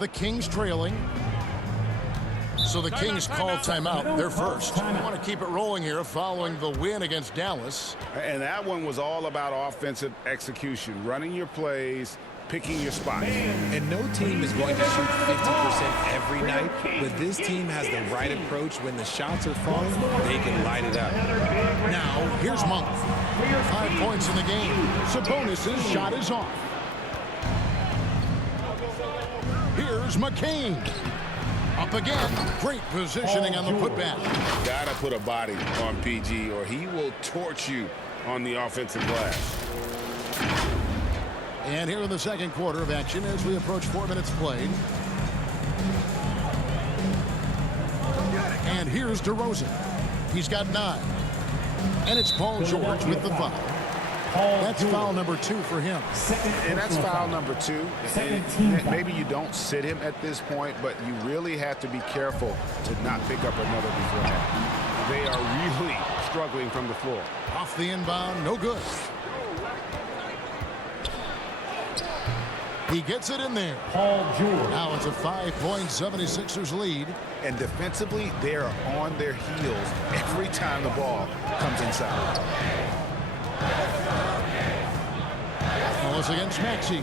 The Kings trailing. So the Kings call timeout. They're first. I want to keep it rolling here following the win against Dallas. And that one was all about offensive execution, running your plays, picking your spots. And no team is going to shoot 50% every night, but this team has the right approach. When the shots are falling, they can light it up. Now, here's Monk. 5 points in the game. Sabonis' shot is off. Here's McCain. Up again. Great positioning on the putback. Gotta put a body on PG or he will torch you on the offensive glass. And here in the second quarter of action as we approach 4 minutes played. And here's DeRozan. He's got 9. And it's Paul George with the foul. That's foul number 2 for him. And that's foul number 2. And maybe you don't sit him at this point, but you really have to be careful to not pick up another before that. They are really struggling from the floor. Off the inbound, no good. He gets it in there. Paul George. Now it's a 5-point 76ers lead. And defensively, they are on their heels every time the ball comes inside. Wallace against Maxey.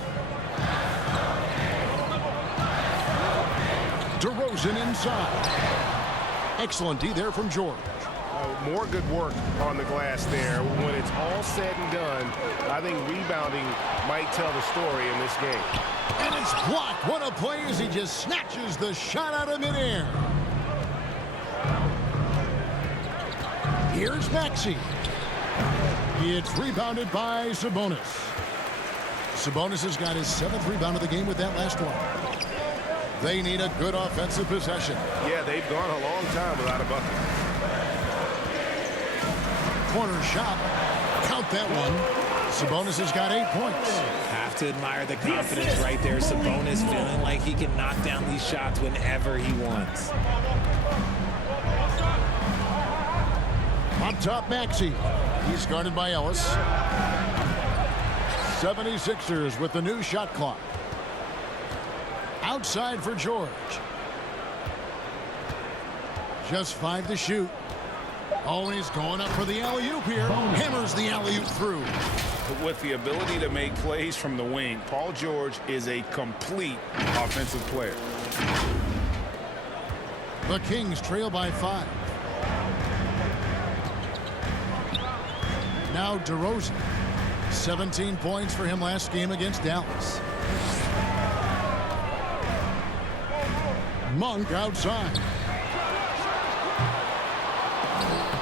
DeRozan inside. Excellent D there from George. More good work on the glass there. When it's all said and done, I think rebounding might tell the story in this game. And it's blocked. What a play as he just snatches the shot out of midair. Here's Maxey. It's rebounded by Sabonis. Sabonis has got his 7th rebound of the game with that last one. They need a good offensive possession. Yeah, they've gone a long time without a bucket. Corner shot. Count that one. Sabonis has got 8 points. Have to admire the confidence right there. Sabonis feeling like he can knock down these shots whenever he wants. Up top, Maxey. He's guarded by Ellis. 76ers with the new shot clock. Outside for George. Just 5 to shoot. Oh, and he's going up for the alley-oop here. Hammers the alley-oop through. With the ability to make plays from the wing, Paul George is a complete offensive player. The Kings trail by 5. Now DeRozan. 17 points for him last game against Dallas. Monk outside.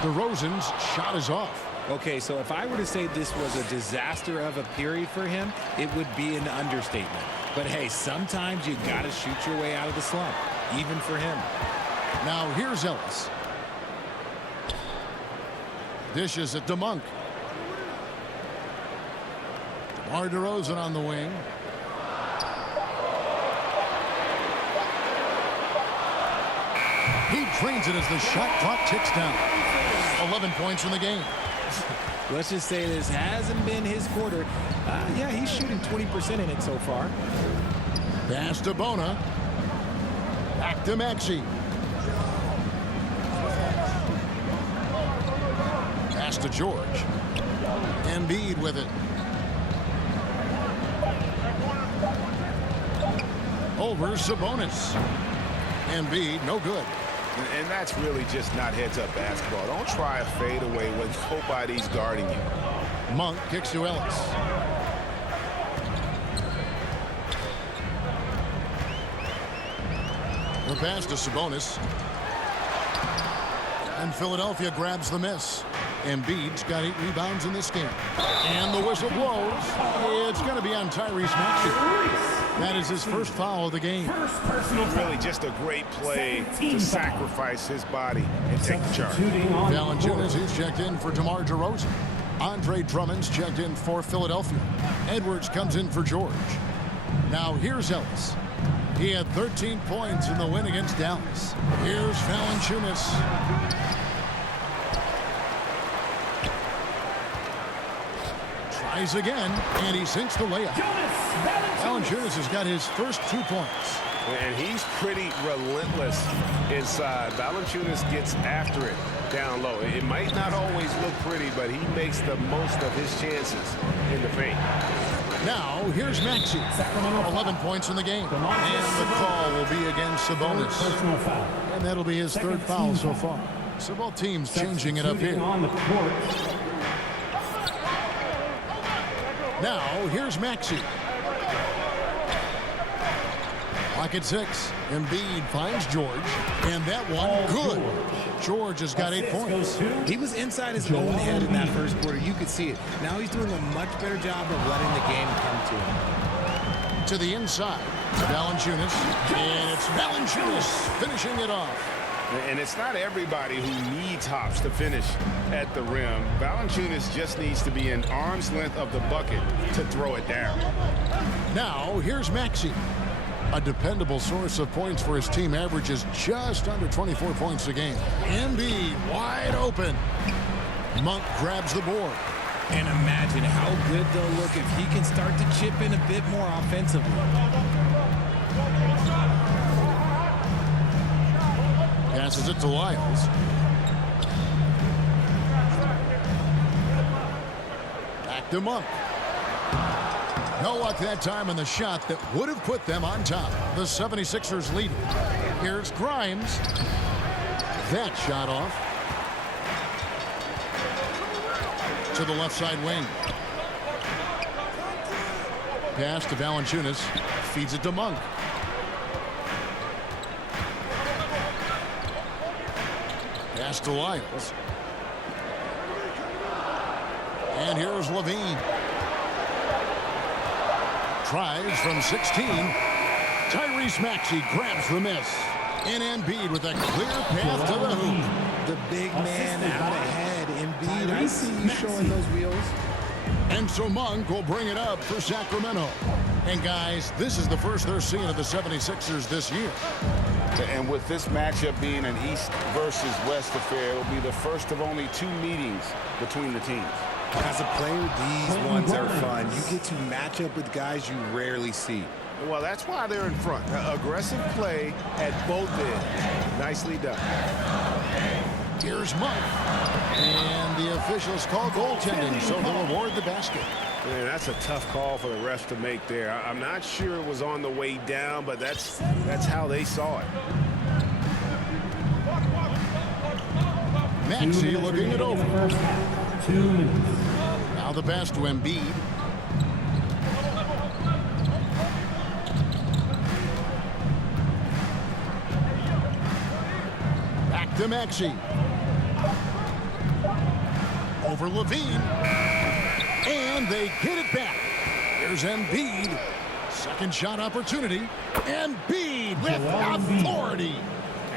DeRozan's shot is off. Okay, so if I were to say this was a disaster of a period for him, it would be an understatement. But hey, sometimes you got to shoot your way out of the slump, even for him. Now here's Ellis. Dishes it to Monk. DeMar DeRozan on the wing. He drains it as the shot clock ticks down. 11 points in the game. Let's just say this hasn't been his quarter. Yeah, he's shooting 20% in it so far. Pass to Bona. Back to Maxey. Pass to George. Embiid with it. Over Sabonis. Embiid, no good. And that's really just not heads-up basketball. Don't try a fadeaway when nobody's guarding you. Monk kicks to Ellis. The pass to Sabonis. And Philadelphia grabs the miss. Embiid's got 8 rebounds in this game. And the whistle blows. It's going to be on Tyrese Maxey. That is his first foul of the game. Really just a great play to sacrifice his body and take the charge. Valanciunas is checked in for DeMar DeRozan. Andre Drummond's checked in for Philadelphia. Edwards comes in for George. Now here's Ellis. He had 13 points in the win against Dallas. Here's Valanciunas. Tries again, and he sinks the layup. Valanciunas has got his first 2 points. And he's pretty relentless inside. Valanciunas gets after it down low. It might not always look pretty, but he makes the most of his chances in the paint. Now, here's Maxey. 11 points in the game. And the call will be against Sabonis. And that'll be his third foul so far. So both teams changing it up here. Now, here's Maxey. Clock at 6. Embiid finds George. And that one, good. George has got 8 points. He was inside his own head in that first quarter. You could see it. Now he's doing a much better job of letting the game come to him. To the inside. To Valanciunas. And it's Valanciunas finishing it off. And it's not everybody who needs hops to finish at the rim. Valanciunas just needs to be an arm's length of the bucket to throw it down. Now, here's Maxey. A dependable source of points for his team, averages just under 24 points a game. Embiid wide open. Monk grabs the board. And imagine how good they'll look if he can start to chip in a bit more offensively. Passes it to Lyles. Back to Monk. No luck that time on the shot that would have put them on top. The 76ers lead. Here's Grimes. That shot off. To the left side wing. Pass to Valanciunas. Feeds it to Monk. Pass to Lyles. And here's Levine. Tries from 16. Tyrese Maxey grabs the miss. And Embiid with a clear path to the hoop. The big man out ahead. Embiid, I see you showing those wheels. And so Monk will bring it up for Sacramento. And guys, this is the first they're seeing of the 76ers this year. And with this matchup being an East versus West affair, it will be the first of only 2 meetings between the teams. As a player, these ones are fun. You get to match up with guys you rarely see. Well, that's why they're in front. Aggressive play at both ends. Nicely done. Here's Monk. And the officials call goaltending, so they'll award the basket. Man, that's a tough call for the refs to make there. I'm not sure it was on the way down, but that's how they saw it. Maxey looking it over. 2 minutes. Now the pass to Embiid. Back to Maxey. Over Levine. And they get it back. Here's Embiid. Second shot opportunity. Embiid with authority.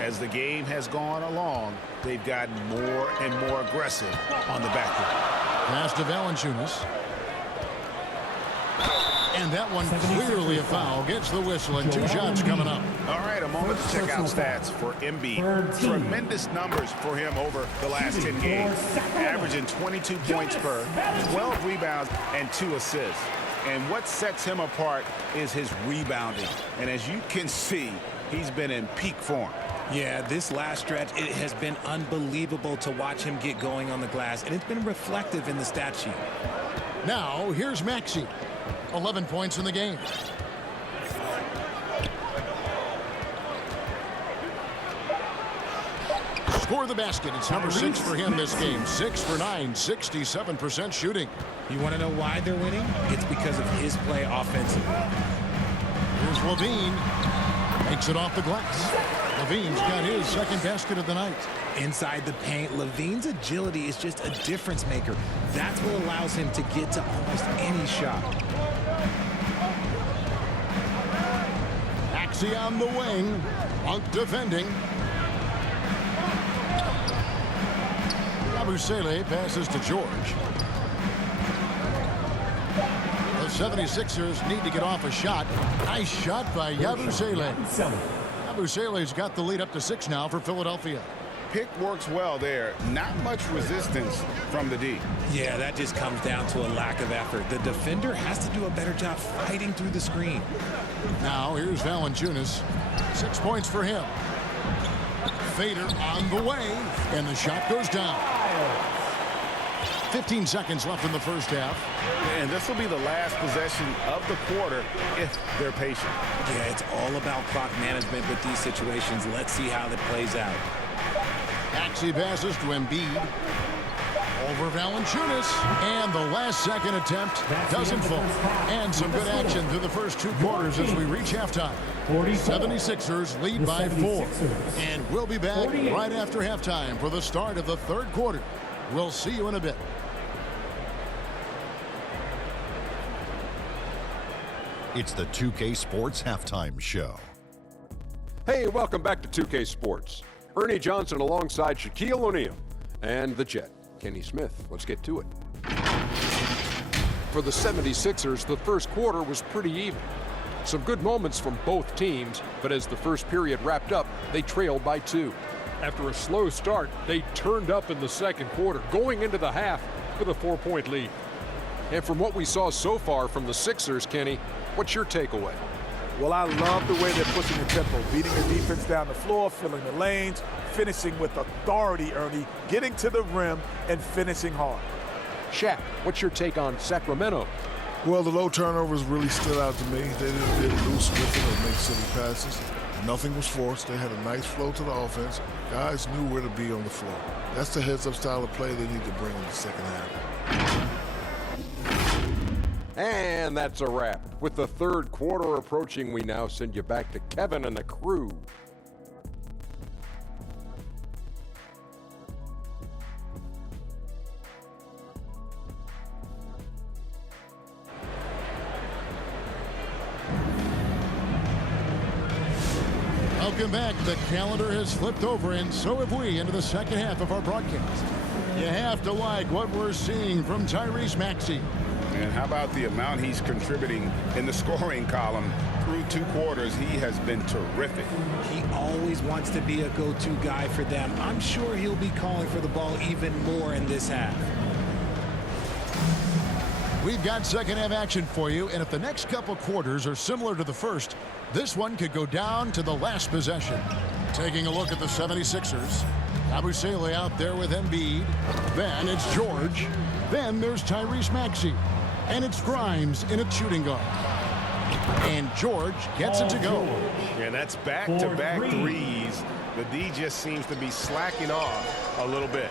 As the game has gone along, they've gotten more and more aggressive on the back end. Pass to Valanciunas. And that one clearly a foul. Gets the whistle and 2 shots coming up. All right, a moment to check out stats for Embiid. Tremendous numbers for him over the last 10 games. Averaging 22 points per, 12 rebounds, and 2 assists. And what sets him apart is his rebounding. And as you can see, he's been in peak form. Yeah, this last stretch, it has been unbelievable to watch him get going on the glass, and it's been reflective in the stat sheet. Now, here's Maxey. 11 points in the game. Score the basket. It's number 6 for him this game. 6 for 9, 67% shooting. You want to know why they're winning? It's because of his play offensively. Here's Levine. Makes it off the glass. Levine's got his second basket of the night. Inside the paint, Levine's agility is just a difference maker. That's what allows him to get to almost any shot. Maxey on the wing. Monk defending. Yabusele passes to George. The 76ers need to get off a shot. Nice shot by Yabusele. Yabusele's got the lead up to 6 now for Philadelphia. pick works well there. Not much resistance from the D. Yeah, that just comes down to a lack of effort. The defender has to do a better job fighting through the screen. Now here's Valanciunas. 6 points for him. Fader on the way, and the shot goes down. 15 seconds left in the first half. And this will be the last possession of the quarter if they're patient. Yeah, it's all about clock management with these situations. Let's see how that plays out. Maxey passes to Embiid. Over Valanciunas. And the last second attempt doesn't fall. And some good action through the first 2 quarters as we reach halftime. 76ers lead by 4. And we'll be back right after halftime for the start of the third quarter. We'll see you in a bit. It's the 2K Sports Halftime Show. Hey, welcome back to 2K Sports. Ernie Johnson alongside Shaquille O'Neal and the Jet, Kenny Smith. Let's get to it. For the 76ers, the first quarter was pretty even. Some good moments from both teams, but as the first period wrapped up, they trailed by 2. After a slow start, they turned up in the second quarter, going into the half with a 4-point lead. And from what we saw so far from the Sixers, Kenny, what's your takeaway? Well, I love the way they're pushing the tempo, beating the defense down the floor, filling the lanes, finishing with authority, Ernie, getting to the rim and finishing hard. Shaq, what's your take on Sacramento? Well, the low turnovers really stood out to me. They didn't get loose with it or make silly passes. Nothing was forced. They had a nice flow to the offense. Guys knew where to be on the floor. That's the heads-up style of play they need to bring in the second half. And that's a wrap. With the third quarter approaching, we now send you back to Kevin and the crew. Welcome back. The calendar has flipped over, and so have we, into the second half of our broadcast. You have to like what we're seeing from Tyrese Maxey. And how about the amount he's contributing in the scoring column through 2 quarters? He has been terrific. He always wants to be a go-to guy for them. I'm sure he'll be calling for the ball even more in this half. We've got second half action for you, and if the next couple quarters are similar to the first, this one could go down to the last possession. Taking a look at the 76ers. Abusele out there with Embiid. Then it's George. Then there's Tyrese Maxey. And it's Grimes in a shooting guard. And George gets it to go. And that's back-to-back threes. The D just seems to be slacking off a little bit.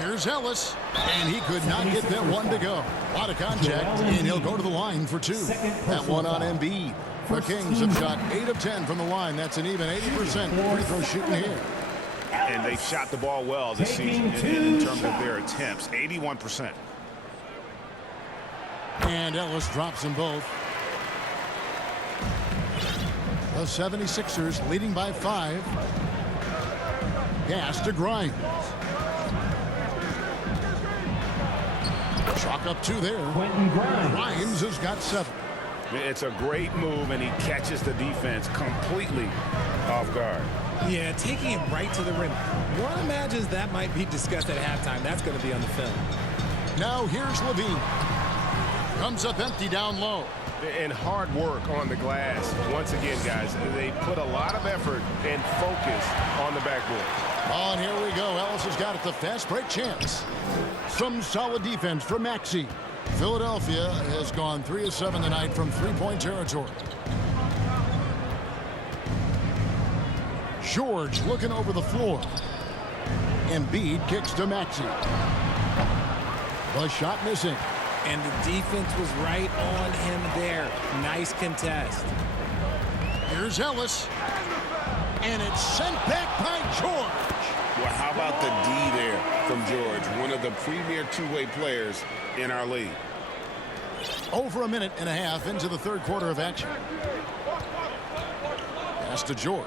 Here's Ellis, and he could not get that one to go. A lot of contact, and he'll go to the line for 2. That one on Embiid. The Kings have shot 8 of 10 from the line. That's an even 80% free throw shooting here. And they've shot the ball well this season in terms of their attempts, 81%. And Ellis drops them both. The 76ers leading by 5. Pass to Grimes. Chalk up 2 there. Grimes has got 7. It's a great move, and he catches the defense completely off guard. Yeah, taking it right to the rim. One imagines that might be discussed at halftime. That's going to be on the film. Now here's Levine. Comes up empty down low. And hard work on the glass. Once again, guys, they put a lot of effort and focus on the backboard. Oh, and here we go. Ellis has got it. The fast break chance. Some solid defense from Maxey. Philadelphia has gone 3 of 7 tonight from 3-point territory. George looking over the floor. Embiid kicks to Maxey. The shot missing. And the defense was right on him there. Nice contest. Here's Ellis. And it's sent back by George. Well, how about the D there from George, one of the premier two-way players in our league. Over a minute and a half into the third quarter of action. Pass to George.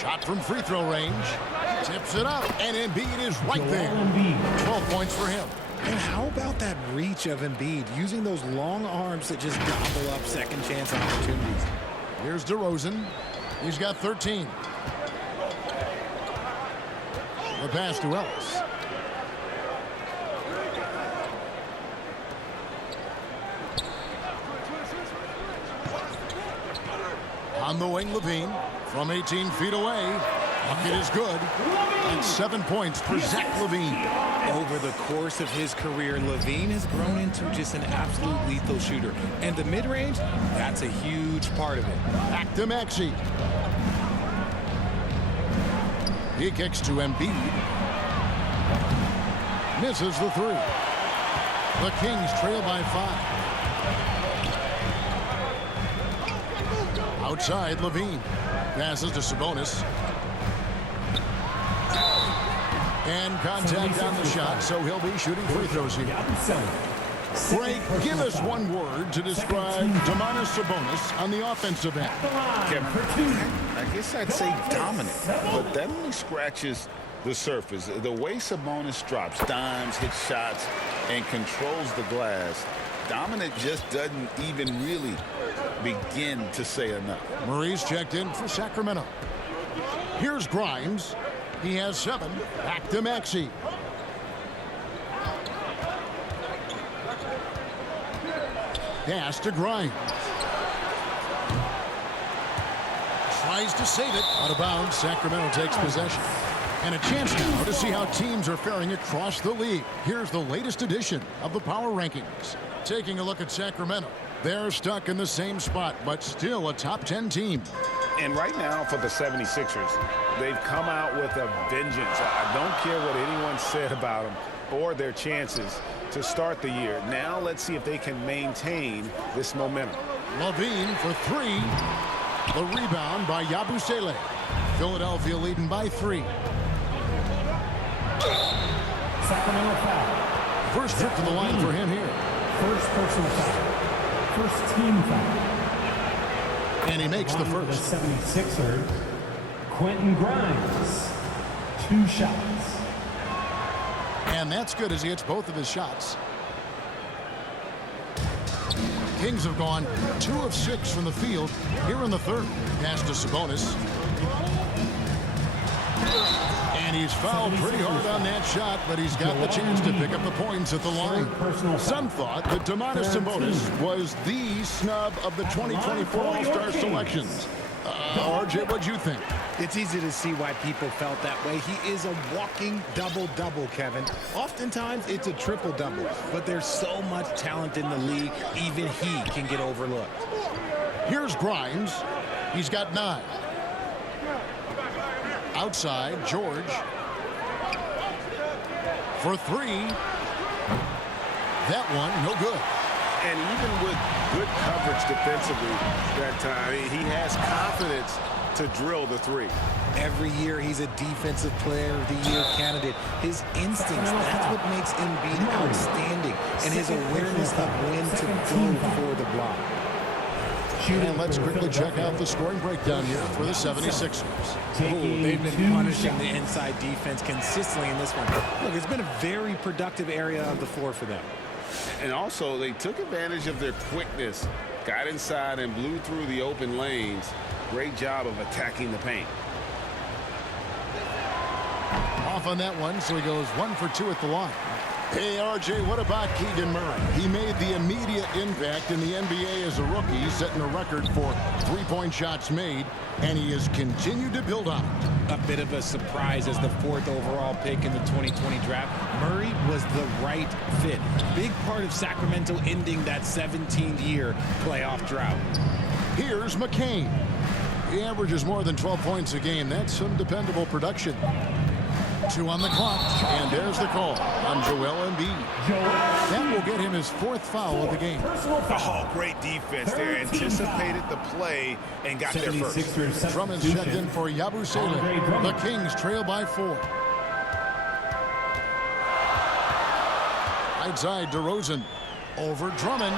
Shot from free throw range. Tips it up, and Embiid is right there. 12 points for him. And how about that reach of Embiid, using those long arms that just gobble up second chance opportunities? Here's DeRozan. He's got 13. The pass to Ellis. On the wing, Levine from 18 feet away. Bucket is good. And 7 points for Zach LaVine. Over the course of his career, LaVine has grown into just an absolute lethal shooter. And the mid-range, that's a huge part of it. Back to Maxey. He kicks to Embiid. Misses the three. The Kings trail by 5. Outside, Levine. Passes to Sabonis. And contact on the shot, so he'll be shooting free throws here. Greg, give us one word to describe Domantas Sabonis on the offensive end. I guess I'd say dominant, but that only scratches the surface. The way Sabonis drops dimes, hits shots, and controls the glass, dominant just doesn't even really begin to say enough. Murray's checked in for Sacramento. Here's Grimes. He has 7. Back to Maxey. Pass to Grimes. Tries to save it. Out of bounds. Sacramento takes possession. And a chance now to see how teams are faring across the league. Here's the latest edition of the Power Rankings. Taking a look at Sacramento. They're stuck in the same spot, but still a top 10 team. And right now for the 76ers, they've come out with a vengeance. I don't care what anyone said about them or their chances to start the year. Now let's see if they can maintain this momentum. LaVine for 3. The rebound by Yabusele. Philadelphia leading by 3. Sacramento foul. First trip to the line for him here. First personal foul. First team foul. And he makes the On to first. The 76ers, Quentin Grimes. 2 shots. And that's good as he hits both of his shots. Kings have gone 2 of 6 from the field here in the third. Pass to Sabonis. And he's fouled pretty hard on that shot, but he's got the chance to pick up the points at the line. Some thought that Domantas Sabonis was the snub of the 2024 All-Star selections. RJ, what'd you think? It's easy to see why people felt that way. He is a walking double-double, Kevin. Oftentimes, it's a triple-double, but there's so much talent in the league, even he can get overlooked. Here's Grimes. He's got 9. Outside, George. For 3. That one, no good. And even with good coverage defensively that time, he has confidence to drill the 3. Every year, he's a Defensive Player of the Year candidate. His instincts, that's what makes Embiid outstanding, and his awareness of when to go for the block. And let's quickly check out the scoring breakdown here for the 76ers. They've been punishing the inside defense consistently in this one. Look, it's been a very productive area of the floor for them. And also, they took advantage of their quickness, got inside and blew through the open lanes. Great job of attacking the paint. Off on that one, so he goes 1 for 2 at the line. Hey, RJ, what about Keegan Murray? He made the immediate impact in the NBA as a rookie, setting a record for three-point shots made, and he has continued to build on it. A bit of a surprise as the 4th overall pick in the 2020 draft. Murray was the right fit. Big part of Sacramento ending that 17-year playoff drought. Here's McCain. He averages more than 12 points a game. That's some dependable production. 2 on the clock, and there's the call on Joel Embiid. That will get him his 4th foul of the game. Oh, great defense there. Anticipated the play and got there first. Drummond's checked in for Yabusele. The Kings trail by 4. Outside DeRozan. Over Drummond.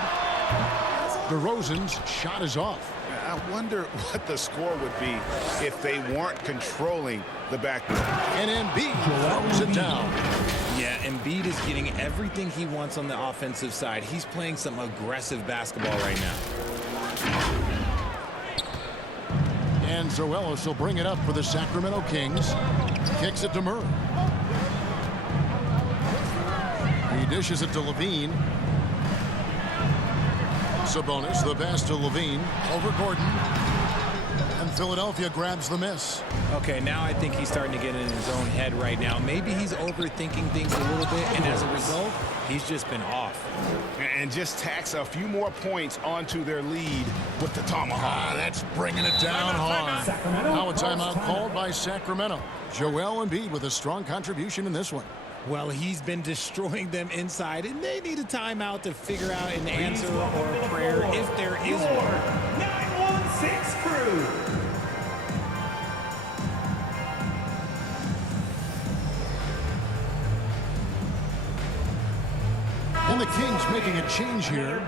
DeRozan's shot is off. I wonder what the score would be if they weren't controlling the backboard. And Embiid throws it down. Yeah, Embiid is getting everything he wants on the offensive side. He's playing some aggressive basketball right now. And so Ellis will bring it up for the Sacramento Kings. Kicks it to Murray. He dishes it to Levine. Sabonis, the pass to Levine. Over Gordon. And Philadelphia grabs the miss. Okay, now I think he's starting to get in his own head right now. Maybe he's overthinking things a little bit, and as a result, he's just been off. And just tacks a few more points onto their lead with the tomahawk. That's bringing it down hard. Now a timeout called by Sacramento. Joel Embiid with a strong contribution in this one. Well, he's been destroying them inside, and they need a timeout to figure out an answer or a prayer if there is one. 916 Crew. And the Kings making a change here.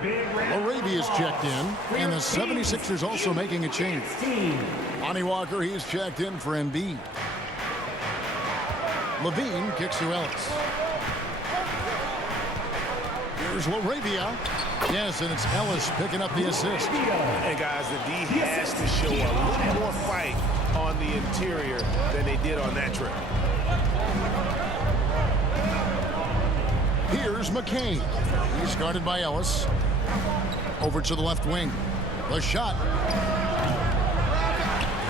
Arabia's checked in, and the 76ers also making a change. Lonnie Walker, he's checked in for Embiid. Levine kicks to Ellis. Here's LaRavia. Yes, and it's Ellis picking up the assist. And guys, the D has to show a little more fight on the interior than they did on that trip. Here's McCain. He's guarded by Ellis. Over to the left wing. The shot.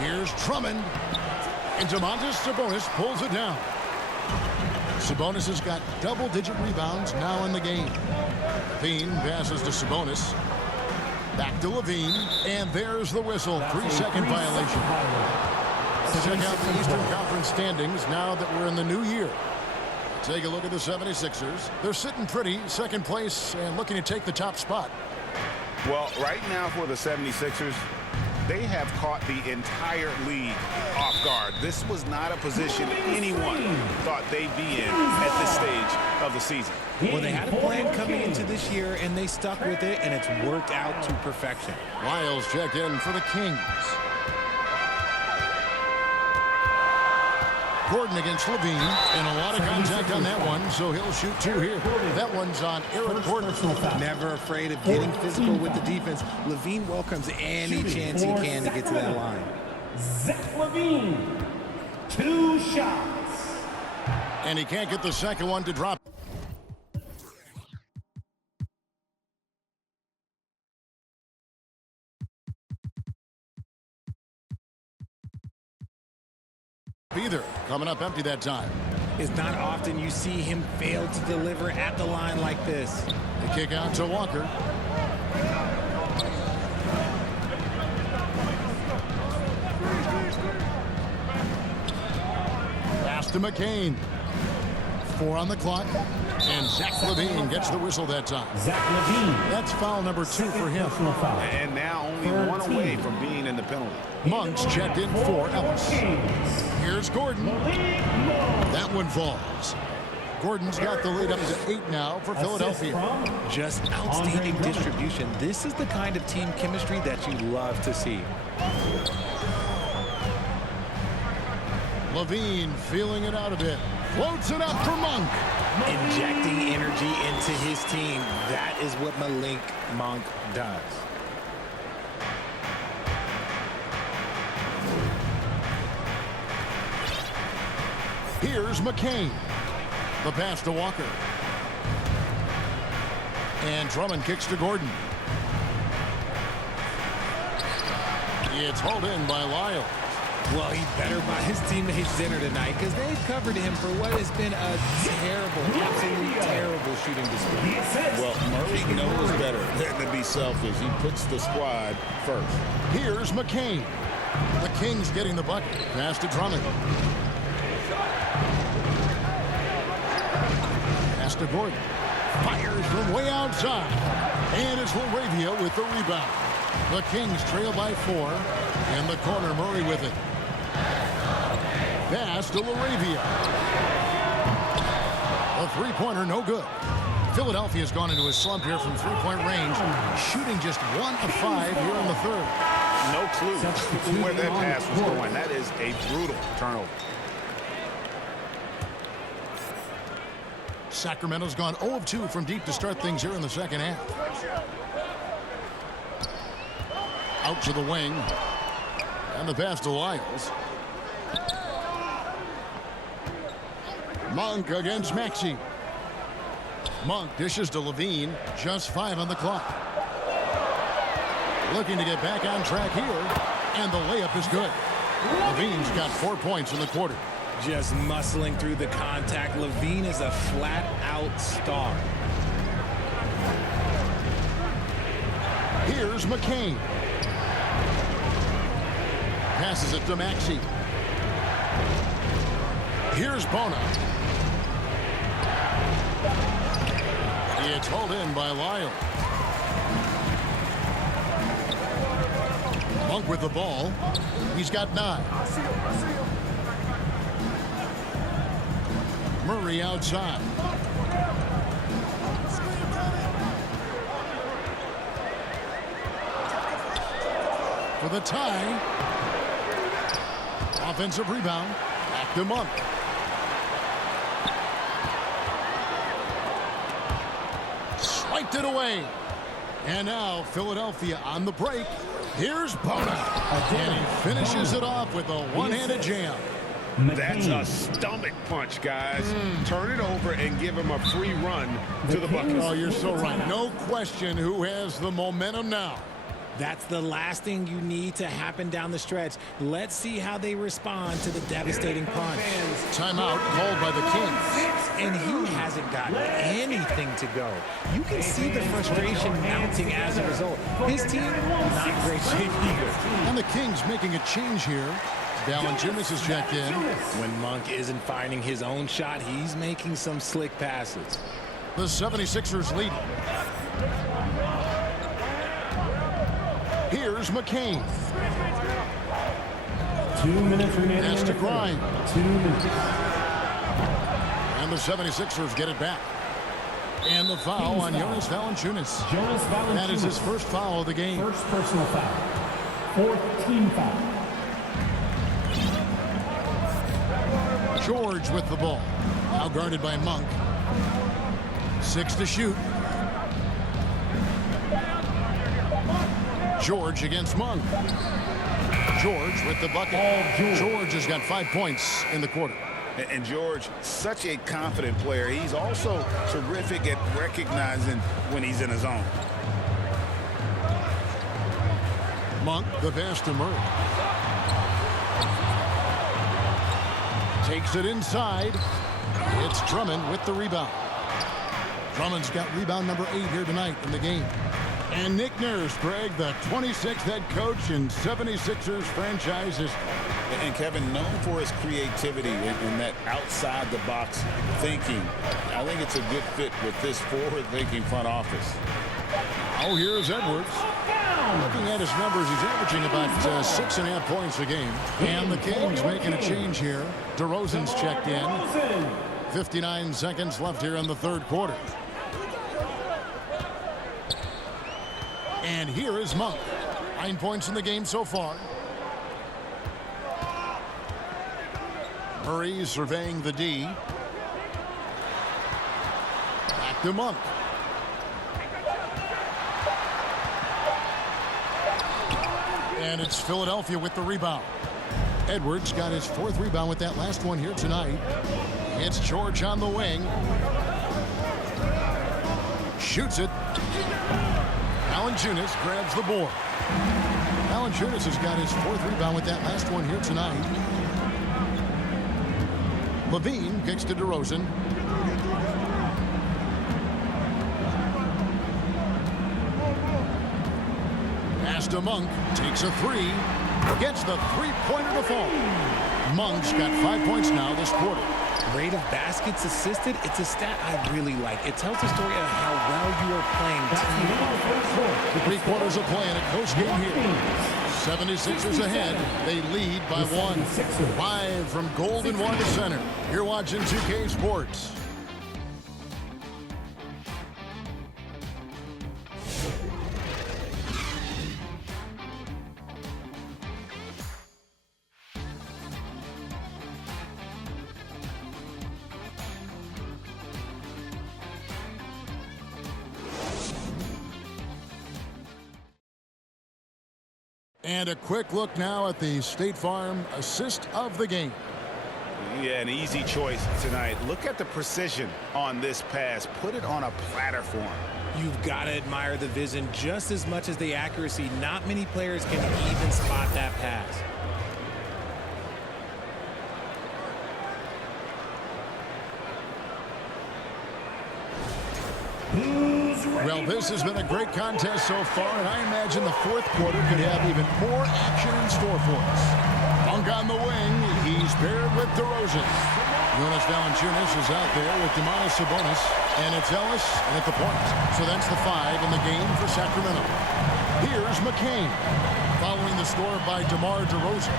Here's Drummond. And Domantas Sabonis pulls it down. Sabonis has got double-digit rebounds now in the game. Levine passes to Sabonis. Back to Levine. And there's the whistle. 3-second violation. Let's check out the Eastern Conference standings now that we're in the new year. Take a look at the 76ers. They're sitting pretty, second place, and looking to take the top spot. Well, right now for the 76ers, they have caught the entire league off guard. This was not a position anyone thought they'd be in at this stage of the season. Well, they had a plan coming into this year, and they stuck with it, and it's worked out to perfection. Lyles checked in for the Kings. Gordon against Levine, and a lot of contact on that one, so he'll shoot two here. That one's on Eric Gordon. Never afraid of getting physical with the defense. Levine welcomes any chance he can to get to that line. Zach Levine, 2 shots. And he can't get the second one to drop. Either coming up empty that time. It's not often you see him fail to deliver at the line like this. The kick out to Walker. Pass to McCain. 4 on the clock. And Zach Levine gets the whistle that time. Zach Levine. That's foul number 2 for him. And now only 1 away from being in the penalty. Monks checked in for Ellis. Here's Gordon. That one falls. Gordon's got the lead up to 8 now for Philadelphia. Just outstanding distribution. This is the kind of team chemistry that you love to see. Levine feeling it out a bit. Floats it up for Monk. Injecting energy into his team. That is what Malik Monk does. Here's McCain. The pass to Walker. And Drummond kicks to Gordon. It's hauled in by Lyles. Well, he better buy his teammates dinner tonight because they've covered him for what has been a terrible, absolutely terrible shooting display. Well, Murray knows better than to be selfish. He puts the squad first. Here's McCain. The Kings getting the bucket. Pass to Drummond. Pass to Gordon. Fires from way outside. And it's LaRavia with the rebound. The Kings trail by 4. In the corner, Murray with it. Pass to LaRavia. The three-pointer, no good. Philadelphia's gone into a slump here from three-point range, shooting just 1 of 5 here in the third. No clue where that pass was going. That is a brutal turnover. Sacramento's gone 0 of 2 from deep to start things here in the second half. Out to the wing. And the pass to Lyles. Monk against Maxey. Monk dishes to Levine. Just 5 on the clock. Looking to get back on track here. And the layup is good. Levine's got 4 points in the quarter. Just muscling through the contact. Levine is a flat-out star. Here's McCain. Passes it to Maxey. Here's Bona. It's hauled in by Lyle. Monk with the ball. He's got 9. Murray outside. For the tie. Offensive rebound. Back to Monk. Swiped it away. And now Philadelphia on the break. Here's Bona. And he finishes it off with a one-handed jam. That's a stomach punch, guys. Turn it over and give him a free run to the bucket. Oh, you're so right. No question who has the momentum now. That's the last thing you need to happen down the stretch. Let's see how they respond to the devastating punch. Timeout called by the Kings. And he hasn't gotten anything to go. You can see the frustration mounting as a result. His team, not in great shape either. And the Kings making a change here. Valanciunas has checked in. When Monk isn't finding his own shot, he's making some slick passes. The 76ers lead. Here's McCain. 2 minutes remaining. Has to grind. 2 minutes. And the 76ers get it back. And the foul on Jonas Valanciunas. Jonas Valanciunas. That is his first foul of the game. First personal foul. 4th team foul. George with the ball. Now guarded by Monk. 6 to shoot. George against Monk. George with the bucket. George has got 5 points in the quarter. And George, such a confident player. He's also terrific at recognizing when he's in his zone. Monk, the pass to Murray. Takes it inside. It's Drummond with the rebound. Drummond's got rebound number 8 here tonight in the game. And Nick Nurse, Greg, the 26th head coach in 76ers franchises. And Kevin, known for his creativity and that outside-the-box thinking. I think it's a good fit with this forward-thinking front office. Oh, here's Edwards. Looking at his numbers, he's averaging about 6.5 points a game. And the Kings making a change here. DeRozan's checked in. 59 seconds left here in the third quarter. And here is Monk. 9 points in the game so far. Murray surveying the D. Back to Monk. And it's Philadelphia with the rebound. Edwards got his 4th rebound with that last one here tonight. It's George on the wing. Shoots it. Valanciunas grabs the board. Valanciunas has got his 4th rebound with that last one here tonight. Levine kicks to DeRozan. Pass to Monk. Takes a 3. Gets the three-pointer to fall. Monk's got 5 points now this quarter. Rate of baskets assisted, it's a stat I really like. It tells the story of how well you are playing. The 3 quarters of play in a close game here. 76ers ahead. They lead by 1. Live from Golden One Center. You're watching 2K Sports. And a quick look now at the State Farm assist of the game. Yeah, an easy choice tonight. Look at the precision on this pass. Put it on a platter for him. You've got to admire the vision just as much as the accuracy. Not many players can even spot that pass. Well, this has been a great contest so far, and I imagine the fourth quarter could have even more action in store for us. Monk on the wing. He's paired with DeRozan. Jonas Valanciunas is out there with Domantas Sabonis, and it's Ellis at the point. So that's the 5 in the game for Sacramento. Here's McCain, following the score by DeMar DeRozan.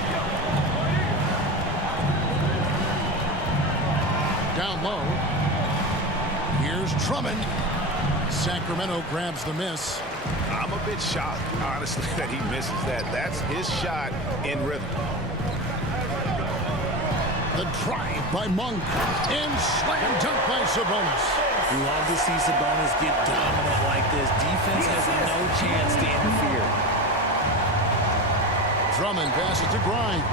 Down low. Here's Drummond. Sacramento grabs the miss. I'm a bit shocked, honestly, that he misses that. That's his shot in rhythm. The drive by Monk. And slam dunk by Sabonis. Love to see Sabonis get dominant like this. Defense has no chance to interfere. Drummond passes to Grimes.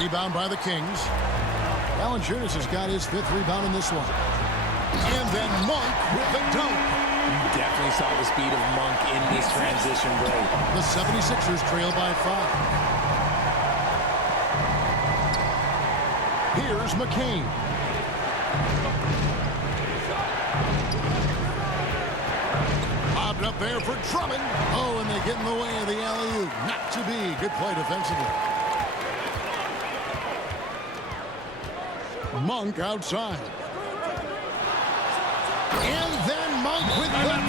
Rebound by the Kings. Valanciunas has got his 5th rebound in this one. And then Monk with the dunk. You definitely saw the speed of Monk in this transition break. The 76ers trail by 5. Here's McCain. Bobbed up there for Drummond. Oh, and they get in the way of the alley-oop. Not to be. Good play defensively. Monk outside. And then Monk with the jam.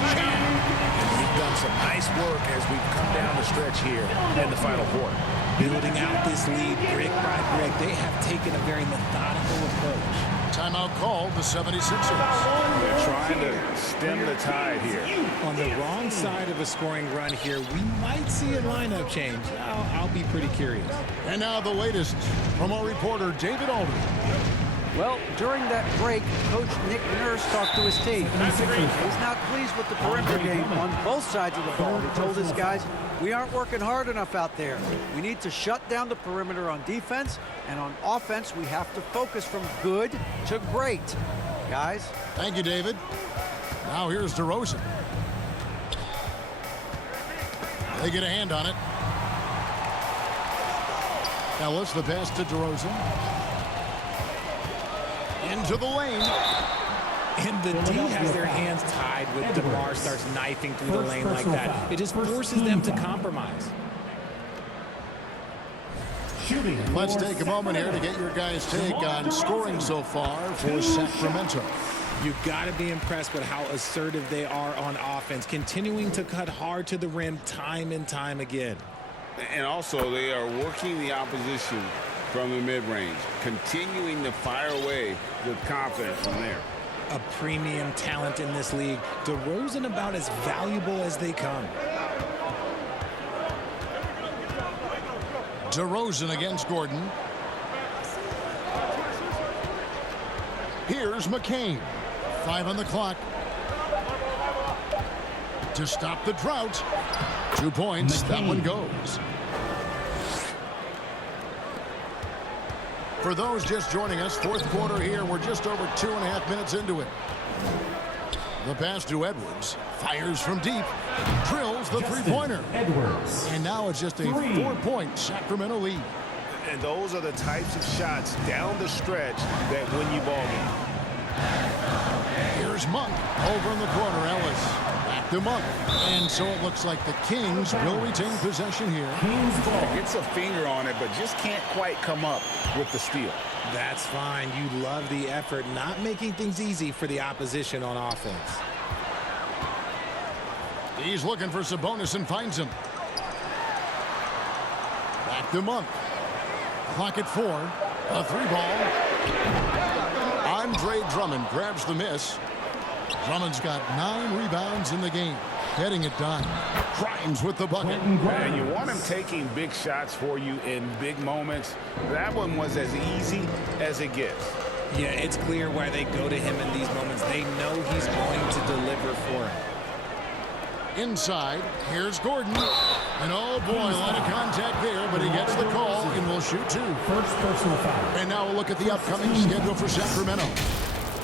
We've done some nice work as we've come down the stretch here in the final quarter. Building out this lead brick by brick, they have taken a very methodical approach. Timeout called the 76ers. They're trying to stem the tide here. On the wrong side of a scoring run here, we might see a lineup change. I'll be pretty curious. And now the latest from our reporter, David Aldridge. Well, during that break, Coach Nick Nurse talked to his team. He's not pleased with the perimeter game on both sides of the ball. He told his guys, we aren't working hard enough out there. We need to shut down the perimeter on defense, and on offense, we have to focus from good to great. Guys. Thank you, David. Now here's DeRozan. They get a hand on it. Ellis, the pass to DeRozan. Into the lane. And the D has their hands tied when DeMar starts knifing through the lane like that. It just forces them to compromise. Let's take a moment here to get your guys' take on scoring so far for Sacramento. You've got to be impressed with how assertive they are on offense, continuing to cut hard to the rim time and time again. And also, they are working the opposition from the mid-range, continuing to fire away with confidence from there. A premium talent in this league. DeRozan about as valuable as they come. DeRozan against Gordon. Here's McCain. 5 on the clock. To stop the drought. 2 points. McCain. That one goes. For those just joining us, fourth quarter here. We're just over 2.5 minutes into it. The pass to Edwards. Fires from deep. Drills the three-pointer. Edwards. And now it's just a 4-point Sacramento lead. And those are the types of shots down the stretch that win you ball game. Here's Monk over in the corner. Ellis back to Monk. And so it looks like the Kings will retain possession here. Gets a finger on it, but just can't quite come up with the steal. That's fine. You love the effort, not making things easy for the opposition on offense. He's looking for Sabonis and finds him. Back to Monk. Clock at 4. A 3-ball. Andre Drummond grabs the miss. Drummond's got 9 rebounds in the game. Getting it done. Grimes with the bucket. And you want him taking big shots for you in big moments. That one was as easy as it gets. Yeah, it's clear why they go to him in these moments. They know he's going to deliver for him. Inside, here's Gordon. And oh boy, a lot of contact there, but he gets the call and will shoot two. First personal foul. And now we'll look at the upcoming schedule for Sacramento.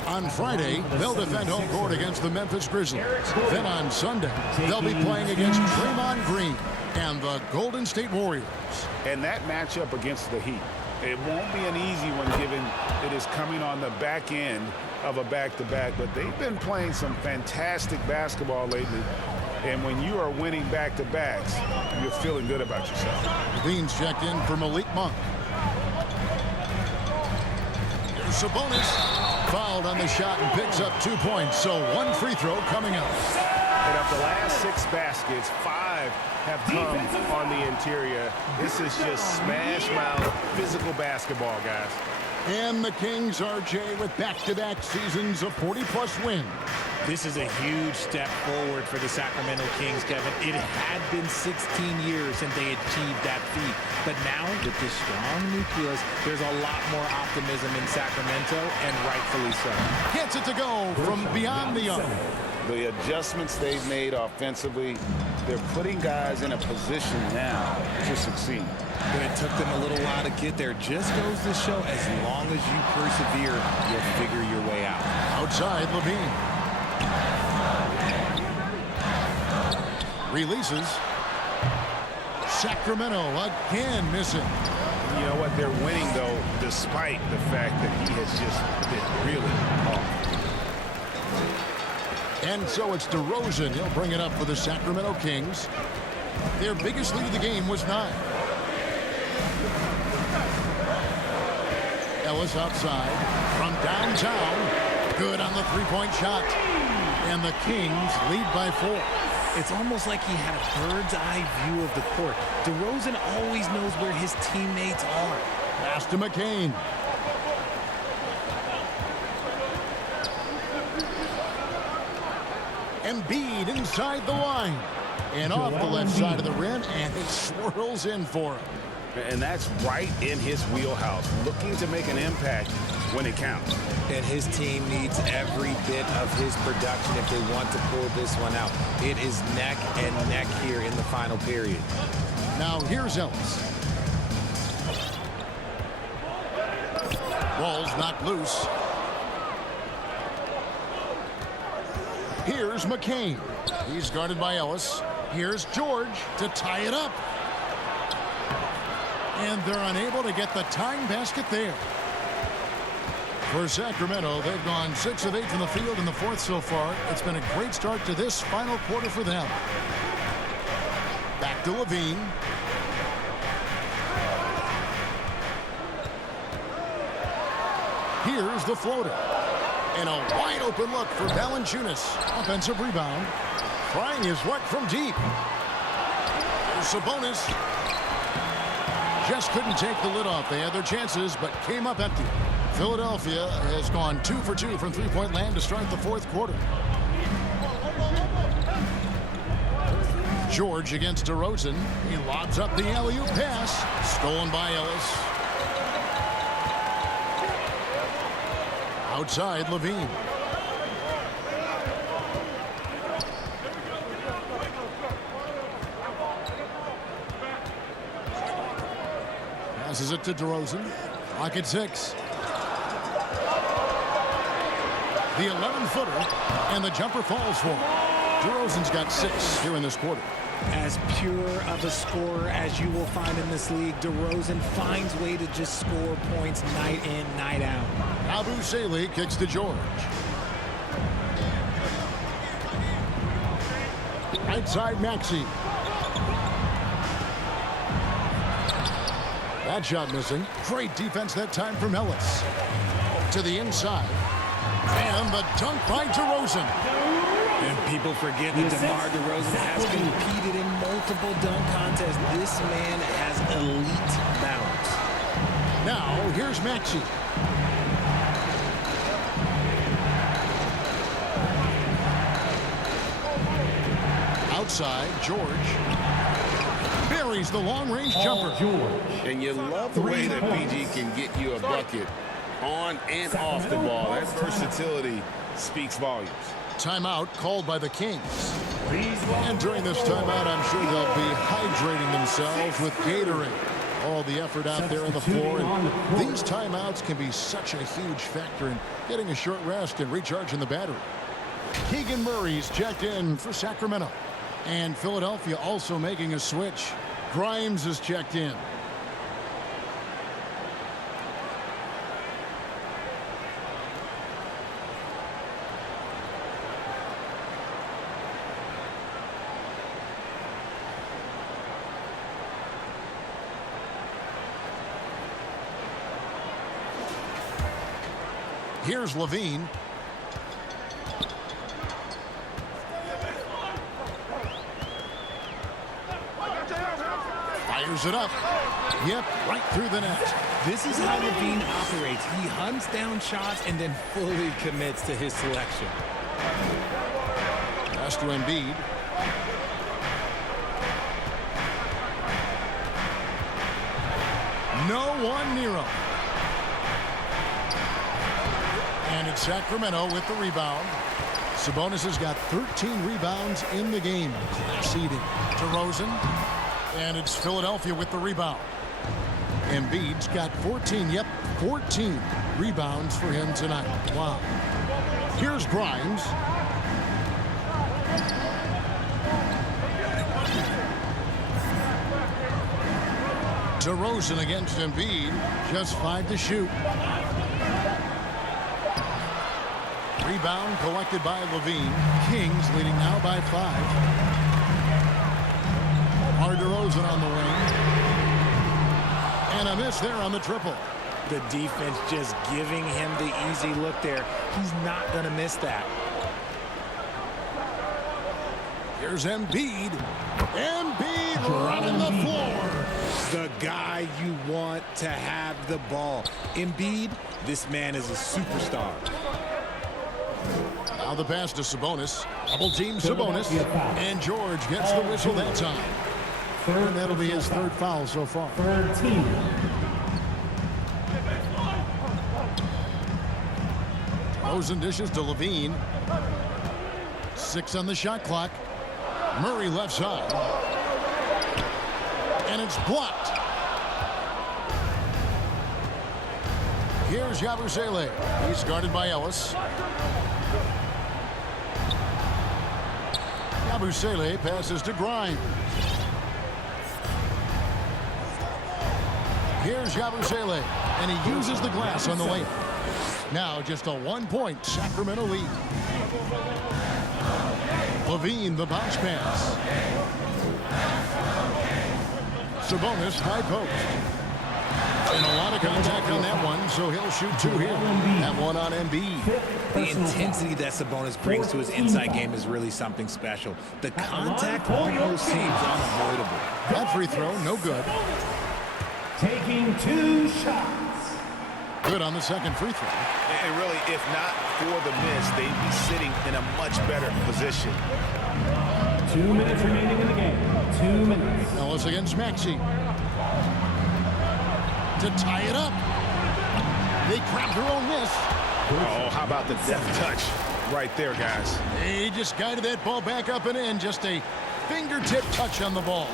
On Friday, they'll defend home court against the Memphis Grizzlies. Then on Sunday, they'll be playing against Draymond Green and the Golden State Warriors. And that matchup against the Heat, it won't be an easy one given it is coming on the back end of a back-to-back, but they've been playing some fantastic basketball lately. And when you are winning back-to-backs, you're feeling good about yourself. Levine's checked in for Malik Monk. Here's Sabonis. Fouled on the shot and picks up 2 points, so one free throw coming up. And of the last 6 baskets, 5 have come on the interior. This is just smash mouth physical basketball, guys. And the Kings, RJ, with back-to-back seasons of 40-plus wins. This is a huge step forward for the Sacramento Kings, Kevin. It had been 16 years since they achieved that feat. But now, with this strong nucleus, there's a lot more optimism in Sacramento, and rightfully so. Gets it to go from beyond the arc. The adjustments they've made offensively, they're putting guys in a position now to succeed. But it took them a little while to get there. Just goes to show, as long as you persevere, you'll figure your way out. Outside, Levine. Releases. Sacramento again missing. You know what? They're winning, though, despite the fact that he has just been really off. And so it's DeRozan. He'll bring it up for the Sacramento Kings. Their biggest lead of the game was 9. Ellis outside from downtown. Good on the three-point shot. And the Kings lead by 4. It's almost like he had a bird's-eye view of the court. DeRozan always knows where his teammates are. Pass to McCain. Embiid inside the line. And off the left side of the rim, and it swirls in for him. And that's right in his wheelhouse, looking to make an impact when it counts. And his team needs every bit of his production if they want to pull this one out. It is neck and neck here in the final period. Now here's Ellis. Ball's knocked loose. Here's McCain. He's guarded by Ellis. Here's George to tie it up. And they're unable to get the tying basket there. For Sacramento, they've gone 6 of 8 from the field in the fourth so far. It's been a great start to this final quarter for them. Back to Levine. Here's the floater. And a wide open look for Valanciunas. Offensive rebound. Trying his luck from deep. Sabonis. Just couldn't take the lid off. They had their chances, but came up empty. Philadelphia has gone 2 for 2 from three-point land to start the fourth quarter. George against DeRozan. He lobs up the alley-oop pass. Stolen by Ellis. Outside, Levine. Passes it to DeRozan. Clock at 6. The 11-footer, and the jumper falls for him. DeRozan's got 6 here in this quarter. As pure of a scorer as you will find in this league, DeRozan finds a way to just score points night in, night out. Abu Saleh kicks to George. Outside Maxey. That shot missing. Great defense that time from Ellis. To the inside. And the dunk by DeRozan. And people forget that DeMar DeRozan has competed in multiple dunk contests. This man has elite balance. Now, here's Maxey. Outside, George. Buries the long-range jumper. And you love the way that PG can get you a bucket on and off the ball. That versatility speaks volumes. Timeout called by the Kings. And during this timeout, I'm sure they'll be hydrating themselves with Gatorade. All the effort out there on the floor. And these timeouts can be such a huge factor in getting a short rest and recharging the battery. Keegan Murray's checked in for Sacramento. And Philadelphia also making a switch. Grimes is checked in. Here's Levine. Fires it up. Yep, right through the net. This is how Levine operates. He hunts down shots and then fully commits to his selection. Pass to Embiid. No one near him. And it's Sacramento with the rebound. Sabonis has got 13 rebounds in the game. Class eating. DeRozan. And it's Philadelphia with the rebound. Embiid's got 14. Yep, 14 rebounds for him tonight. Wow. Here's Grimes. DeRozan against Embiid. Just 5 to shoot. Rebound collected by Levine. Kings leading now by 5. DeRozan on the wing. And a miss there on the triple. The defense just giving him the easy look there. He's not going to miss that. Here's Embiid. Embiid running the floor. The guy you want to have the ball. Embiid, this man is a superstar. Now the pass to Sabonis. Double team Sabonis. And George gets the whistle that time. And that'll be his third foul so far. Third team. Rosen dishes to Levine. 6 on the shot clock. Murray left side. And it's blocked. Here's Yabusele. He's guarded by Ellis. Yabusele passes to Grimes. Here's Yabusele, and he uses the glass on the layup. Now just a 1-point Sacramento lead. Levine, the bounce pass. Sabonis, high post. And a lot of contact on that one, so he'll shoot 2 here. That one on Embiid. The intensity that Sabonis brings to his inside game is really something special. The contact almost seems unavoidable. That free throw, no good. Taking 2 shots. Good on the second free throw. And really, if not for the miss, they'd be sitting in a much better position. 2 minutes remaining in the game. 2 minutes. Ellis against Maxey. To tie it up. They grabbed their own miss. Oh, how about the deft touch right there, guys. They just guided that ball back up and in. Just a fingertip touch on the ball.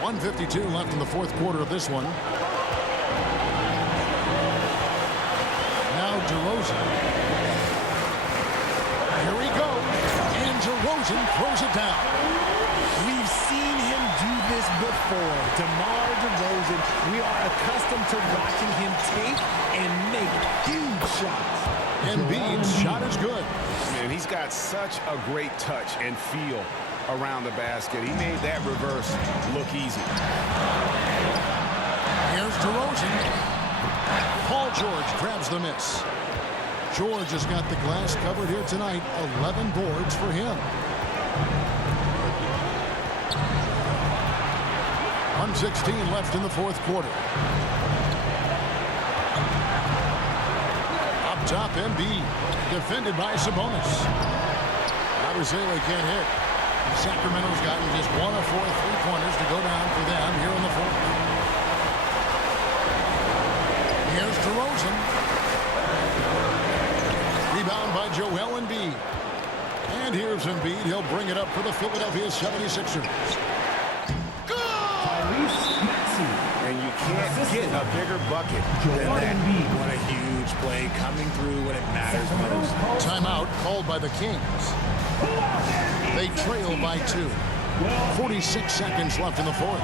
1:52 left in the fourth quarter of this one. Now DeRozan. Here he goes. And DeRozan throws it down. We've seen him do this before. DeMar DeRozan, we are accustomed to watching him take and make huge shots. Embiid's shot is good. Man, he's got such a great touch and feel around the basket. He made that reverse look easy. Here's DeRozan. Paul George grabs the miss. George has got the glass covered here tonight. 11 boards for him. 1:16 left in the fourth quarter. Up top, Embiid. Defended by Sabonis. Yabusele can't hit. Sacramento's gotten just 1 of 4 3-pointers to go down for them here in the fourth. Here's DeRozan. Rebound by Joel Embiid. And here's Embiid. He'll bring it up for the Philadelphia 76ers. And you can't get a bigger bucket than that. What a huge play coming through when it matters most. Timeout called by the Kings. They trail by 2. 46 seconds left in the fourth.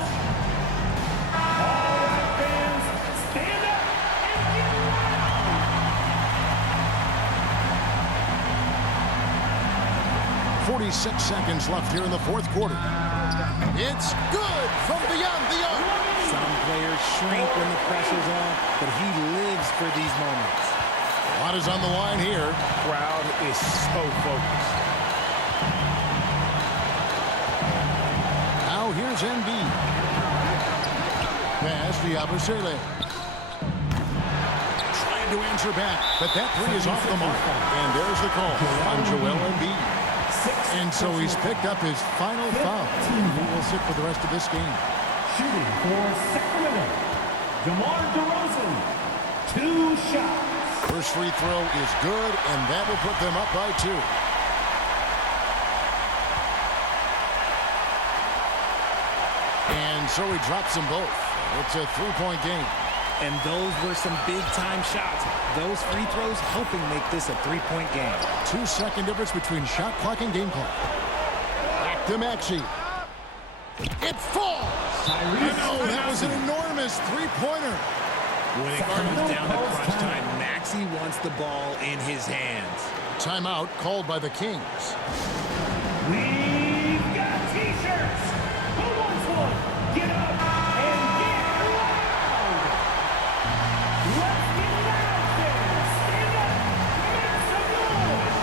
46 seconds left here in the fourth quarter. It's good from beyond the arc. Some players shrink when the pressure's on, but he lives for these moments. A lot is on the line here. Crowd is so focused. Now here's Embiid. Pass to Yabusele. Trying to answer back, but that three is off the mark. And there's the call on Joel Embiid. And so he's picked up his final foul. He will sit for the rest of this game. Shooting for Sacramento, DeMar DeRozan. 2 shots. First free throw is good, and that will put them up by 2. And so he drops them both. It's a 3-point game. And those were some big-time shots. Those free throws helping make this a 3-point game. 2-second difference between shot clock and game clock. Back to Maxey. It falls. No, that was an enormous three-pointer. When it comes down to crunch time, Maxey wants the ball in his hands. Timeout called by the Kings. We've got T-shirts. Who wants one? Get up and get loud. Let's get loud there. Stand up. Make some noise.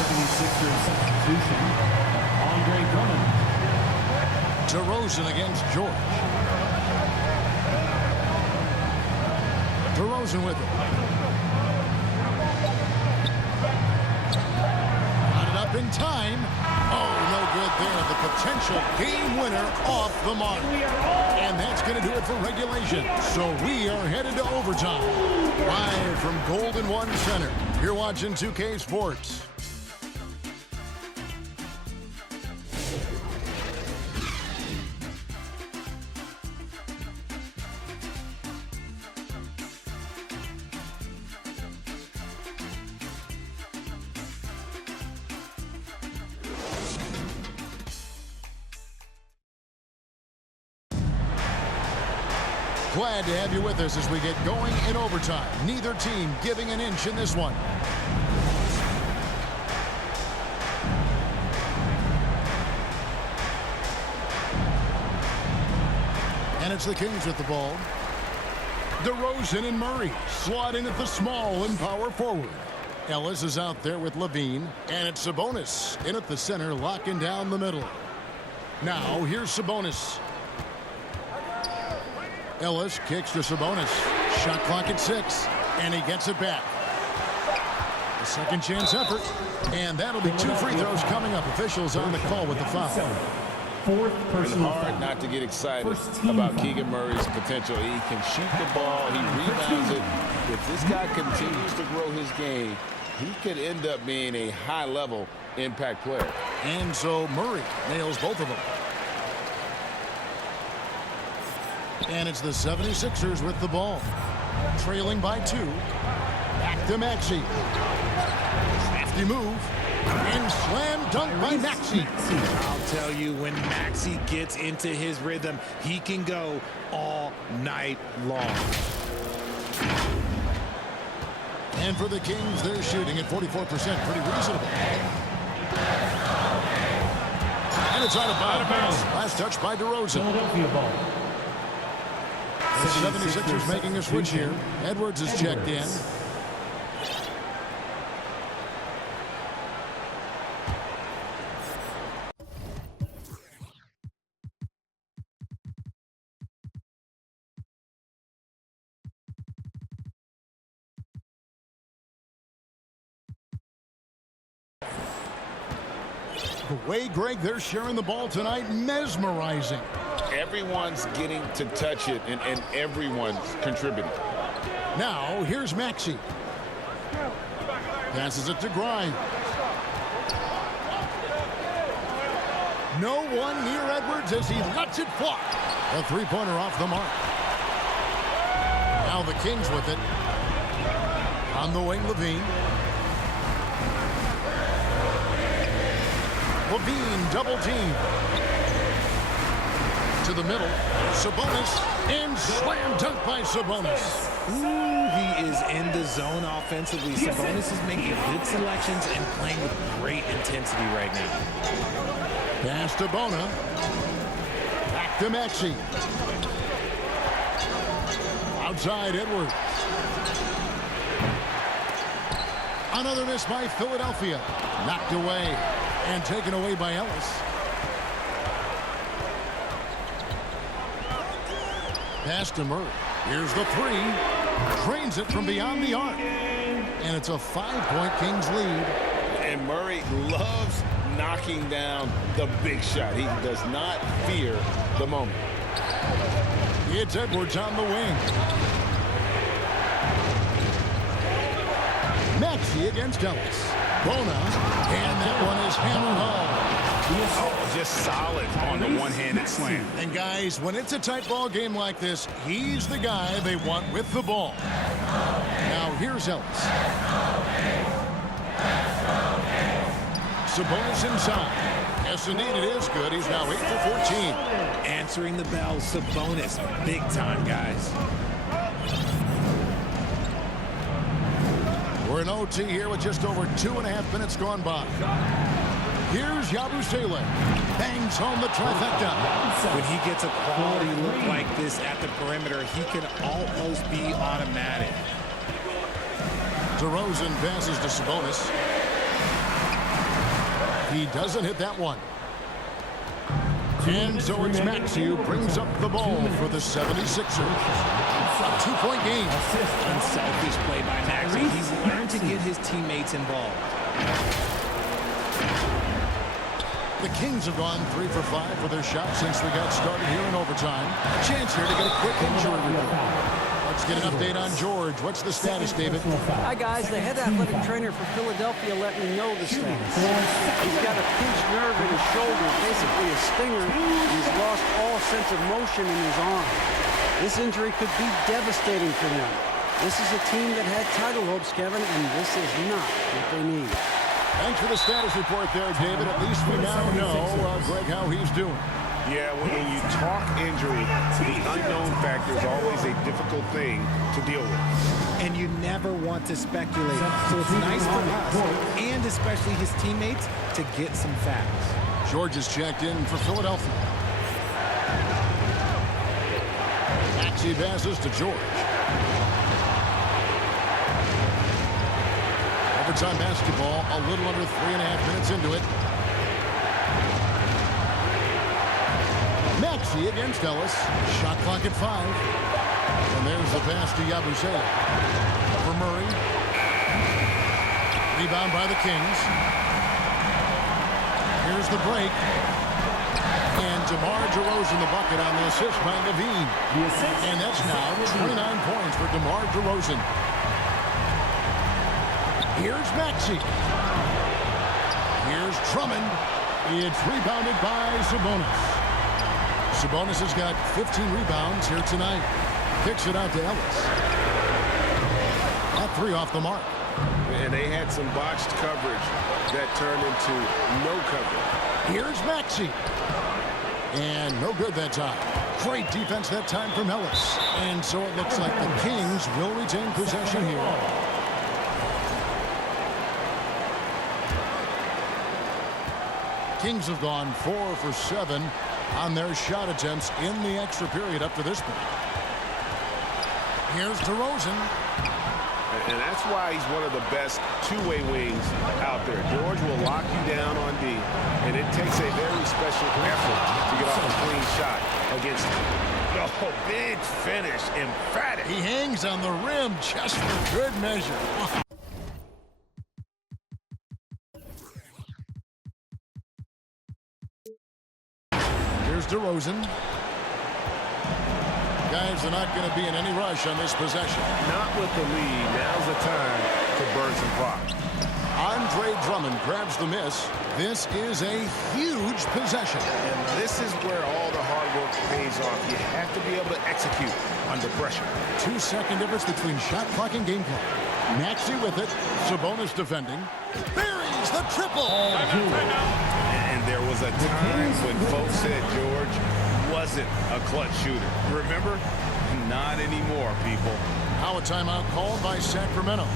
76ers substitution. Andre Drummond. DeRozan against George. DeRozan with it. Got it up in time. Oh, no good there. The potential game winner off the mark. And that's going to do it for regulation. So we are headed to overtime. Live from Golden One Center. You're watching 2K Sports. Glad to have you with us as we get going in overtime. Neither team giving an inch in this one. And it's the Kings with the ball. DeRozan and Murray slotting at the small and power forward. Ellis is out there with Levine. And it's Sabonis in at the center, locking down the middle. Now here's Sabonis. Ellis kicks to Sabonis. Shot clock at 6, and he gets it back. A second chance effort, and that'll be 2 free throws coming up. Officials on the call with the foul. Fourth It's personal hard foul. not to get excited First-team about foul. Keegan Murray's potential. He can shoot the ball. He rebounds it. If this guy continues to grow his game, he could end up being a high-level impact player. And so Murray nails both of them. And it's the 76ers with the ball. Trailing by 2. Back to Maxey. Crafty move. And slam dunk by Maxey. I'll tell you, when Maxey gets into his rhythm, he can go all night long. And for the Kings, they're shooting at 44%. Pretty reasonable. And it's out of bounds. Last touch by DeRozan. Philadelphia ball. The 76ers making a switch here. Edwards is checked in. The way, Greg, they're sharing the ball tonight, mesmerizing. Everyone's getting to touch it, and everyone's contributing. Now, here's Maxey. Passes it to Grimes. No one near Edwards as he lets it fly. A three-pointer off the mark. Now the Kings with it. On the wing, Levine. Levine double team. To the middle. Sabonis. And slam dunk by Sabonis. Ooh, he is in the zone offensively. Sabonis is making good selections and playing with great intensity right now. Pass to Bona. Back to Maxey. Outside Edwards. Another miss by Philadelphia. Knocked away and taken away by Ellis. Pass to Murray. Here's the three. Drains it from beyond the arc. And it's a 5-point Kings lead. And Murray loves knocking down the big shot. He does not fear the moment. It's Edwards on the wing. Maxey against Ellis. Bona. And that one is hammered home. Oh, just solid on the one-handed slam. And guys, when it's a tight ball game like this, he's the guy they want with the ball. Now here's Ellis. Sabonis inside. Yes, indeed, it is good. He's now 8 for 14. Answering the bell, Sabonis. Big time, guys. We're in OT here with just over 2.5 minutes gone by. Here's Yabusele. Bangs home the trifecta. When he gets a quality look like this at the perimeter, he can almost be automatic. DeRozan passes to Sabonis. He doesn't hit that one. And so it's Maxey who brings up the ball for the 76ers. A 2-point game. Unselfish play by Maxey. He's learned to get his teammates involved. The Kings have gone 3 for 5 for their shot since we got started here in overtime. A chance here to get a quick injury report. Let's get an update on George. What's the status, David? Hi, guys. The head athletic trainer for Philadelphia let me know the status. He's got a pinched nerve in his shoulder, basically a stinger. He's lost all sense of motion in his arm. This injury could be devastating for them. This is a team that had title hopes, Kevin, and this is not what they need. Thanks for the status report there, David. At least we now know, Greg, how he's doing. Yeah, when you talk injury, the unknown factor is always a difficult thing to deal with. And you never want to speculate. So it's nice for us, and especially his teammates, to get some facts. George is checked in for Philadelphia. Maxey passes to George. Overtime basketball, a little under 3.5 minutes into it. Maxey against Ellis. Shot clock at 5. And there's the pass to Yabusele. For Murray. Rebound by the Kings. Here's the break. And DeMar DeRozan the bucket on the assist by Levine. And that's now 29 points for DeMar DeRozan. Here's Maxey. Here's Drummond. It's rebounded by Sabonis. Sabonis has got 15 rebounds here tonight. Kicks it out to Ellis. That 3 off the mark. And they had some botched coverage that turned into no coverage. Here's Maxey. And no good that time. Great defense that time from Ellis. And so it looks like the Kings will retain possession here. Kings have gone 4 for 7 on their shot attempts in the extra period up to this point. Here's DeRozan. And that's why he's one of the best two-way wings out there. George will lock you down on D, and it takes a very special effort to get off a clean shot against him. Oh, big finish, emphatic. He hangs on the rim just for good measure. Here's DeRozan. Guys are not going to be in any rush on this possession. Not with the lead. Now's the time to burn some clock. Andre Drummond grabs the miss. This is a huge possession. And this is where all the hard work pays off. You have to be able to execute under pressure. 2-second difference between shot clock and game clock. Maxey with it. Sabonis defending. Buries the triple. And there was a time when folks said George wasn't a clutch shooter. Remember? Not anymore, people. Now a timeout called by Sacramento.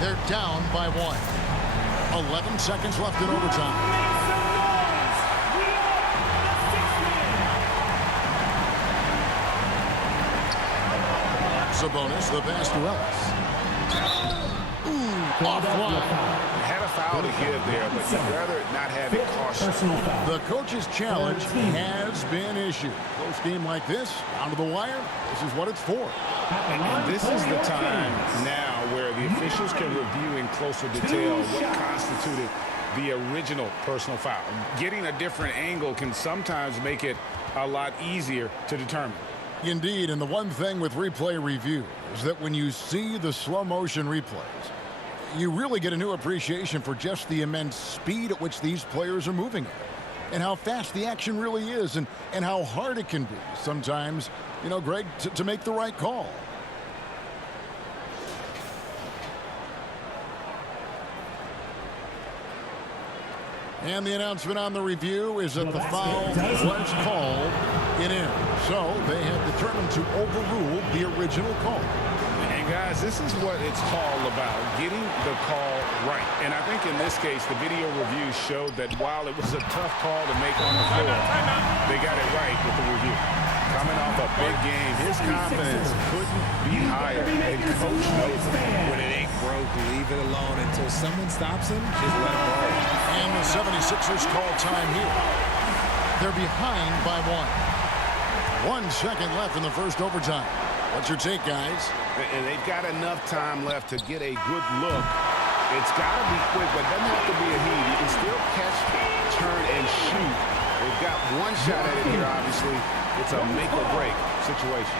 They're down by 1. 11 seconds left in overtime. Sabonis, the pass to Ellis. Ooh, offline. Had a foul to give there, but you'd rather not have it caution. The coach's challenge has been issued. Close game like this, down to the wire, this is what it's for. And this is the time now where the officials can review in closer detail what constituted the original personal foul. Getting a different angle can sometimes make it a lot easier to determine. Indeed, and the one thing with replay review is that when you see the slow motion replays, you really get a new appreciation for just the immense speed at which these players are moving at, and how fast the action really is, and how hard it can be sometimes, you know, Greg, to make the right call. And the announcement on the review is that the foul was called in. So they have determined to overrule the original call. And guys, this is what it's all about, getting the call right. And I think in this case, the video review showed that while it was a tough call to make on the floor, they got it right with the review. Coming off a big game, his confidence couldn't be higher. And coach knows it. When it ain't broke, leave it alone until someone stops him. Just let him roll. And the 76ers call time here. They're behind by 1. 1 second left in the first overtime. What's your take, guys? And they've got enough time left to get a good look. It's got to be quick, but it doesn't have to be a heave. You can still catch, turn, and shoot. They've got one shot at it here, obviously. It's a make-or-break situation.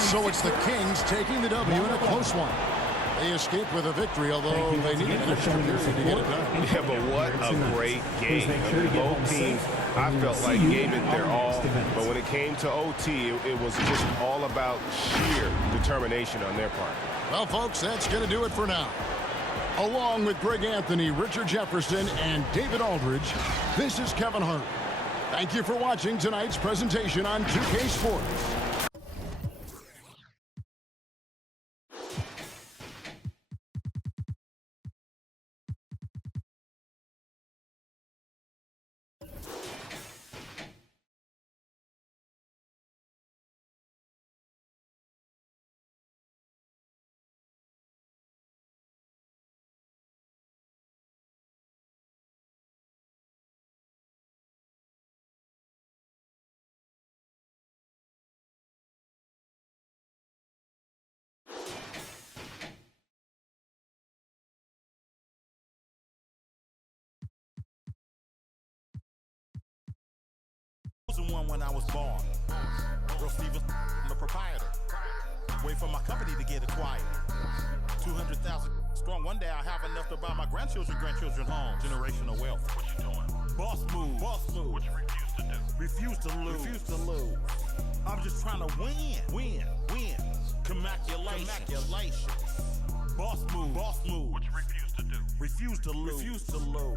So it's the Kings taking the W in a close one. They escaped with a victory, although they needed an extra period to get it done. Yeah, but what a great game. I mean, both teams, I felt like, gave it their all. But when it came to OT, it was just all about sheer determination on their part. Well, folks, that's going to do it for now. Along with Greg Anthony, Richard Jefferson, and David Aldridge, this is Kevin Hart. Thank you for watching tonight's presentation on 2K Sports. One when I was born. Earl Stevens, I'm the proprietor. Wait for my company to get acquired. 200,000 strong. One day I'll have enough to buy my grandchildren home. Generational wealth. What you doing? Boss move. Boss move. What you refuse to do? Refuse to lose. I'm just trying to win. Congratulations. Boss move. Boss move. What you refuse to do? Refuse to lose. Refuse to lose.